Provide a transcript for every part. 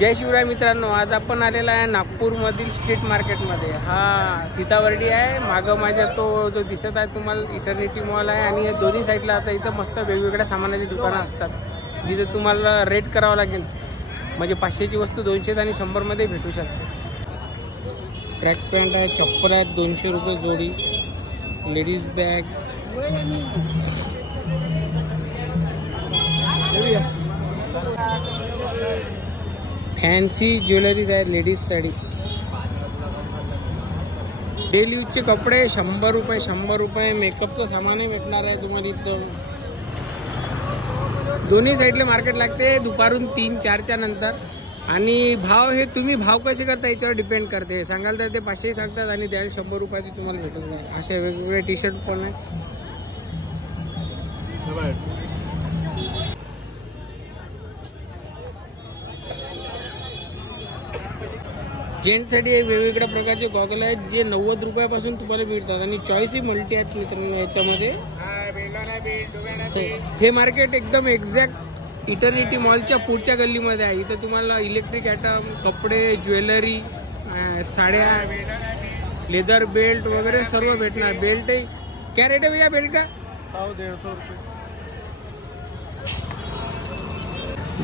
जय शिवराय मित्रांनो, आज आपण आलेला आहे नागपूरमधील स्ट्रीट मार्केटमध्ये। हा सीतावर्डी आहे, मागं माझ्या तो जो दिसत आहे तुम्हाला इटर्निटी मॉल आहे आणि दोन्ही साईडला आता इथं मस्त वेगवेगळ्या सामानाची दुकानं असतात जिथे तुम्हाला रेट करावं लागेल। म्हणजे 500ची वस्तू 200 आणि 100 मध्ये भेटू शकते। ट्रॅक पॅन्ट आहे, चप्पल आहेत 200 रुपये जोडी, लेडीज बॅग, फॅन्सी ज्वेलरीज आहे, लेडीज साडी, डेली यूजचे कपडे 100 रुपये 100 रुपये, मेकअपचं सामानही भेटणार आहे तुम्हाला इथं। दोन्ही साईडला मार्केट लागते दुपारून 3-4च्या नंतर। आणि भाव हे तुम्ही भाव कसे करता याच्यावर डिपेंड करते। सांगाल तर ते 500 सांगतात आणि द्याल 100 रुपयाची तुम्हाला भेटून जाईल। असे वेगवेगळे टी शर्ट पण आहेत। जेंट्ससाठी वेगवेगळ्या प्रकारचे गॉगल आहेत जे 90 रुपयापासून तुम्हाला मिळतात आणि चॉईसही मल्टी आहेत मित्रांनो याच्यामध्ये। हे मार्केट एकदम एक्झॅक्ट इटर्निटी मॉलच्या पुढच्या गल्लीमध्ये आहे। इथं तुम्हाला इलेक्ट्रिक आयटम, कपडे, ज्वेलरी, साड्या, लेदर बेल्ट वगैरे सर्व भेटणार। बेल्ट क्या रेट आहे भैया बेल्ट का? 100-150 रुपये।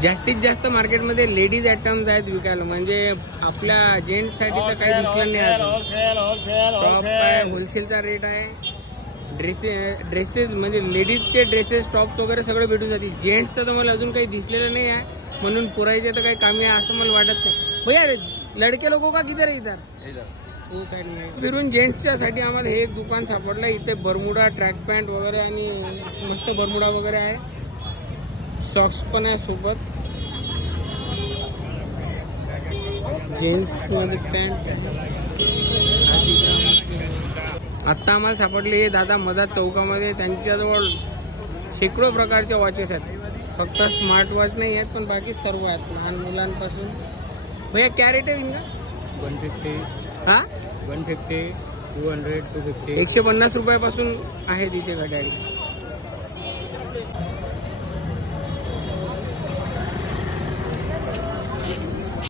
जास्तीत जास्त मार्केटमध्ये लेडीज आयटम्स आहेत विकायला। म्हणजे आपल्या जेंट्ससाठी तर काही दिसलं नाही। टॉप आहे, होलसेलचा रेट आहे। ड्रेसेस म्हणजे लेडीजचे ड्रेसेस, टॉप्स वगैरे सगळं भेटून जाते। जेंट्सचं तर मला अजून काही दिसलेलं नाही आहे, म्हणून पुरायचे तर काही कामी आहे असं मला वाटत नाही। भैया लडके लोगों का किधर आहे? इधर साइड में फिरून जेंट्सच्या साठी आम्हाला हे एक दुकान सापडलं। इथे बरमुडा, ट्रॅक पॅन्ट वगैरे आणि मस्त बरमुडा वगैरे आहे, सॉक्स पण आहे सोबत। जेंट्स मध्ये पॅन्ट आता आम्हाला सापडले हे दादा मधात चौकामध्ये। त्यांच्याजवळ शेकडो प्रकारचे वॉचेस आहेत, फक्त स्मार्ट वॉच नाही आहेत पण बाकी सर्व आहेत लहान मुलांपासून। भैया क्या रेट आहे इनका? 150। हा 150, 200, 250, 150 रुपयापासून आहे तिथे घड्याळी।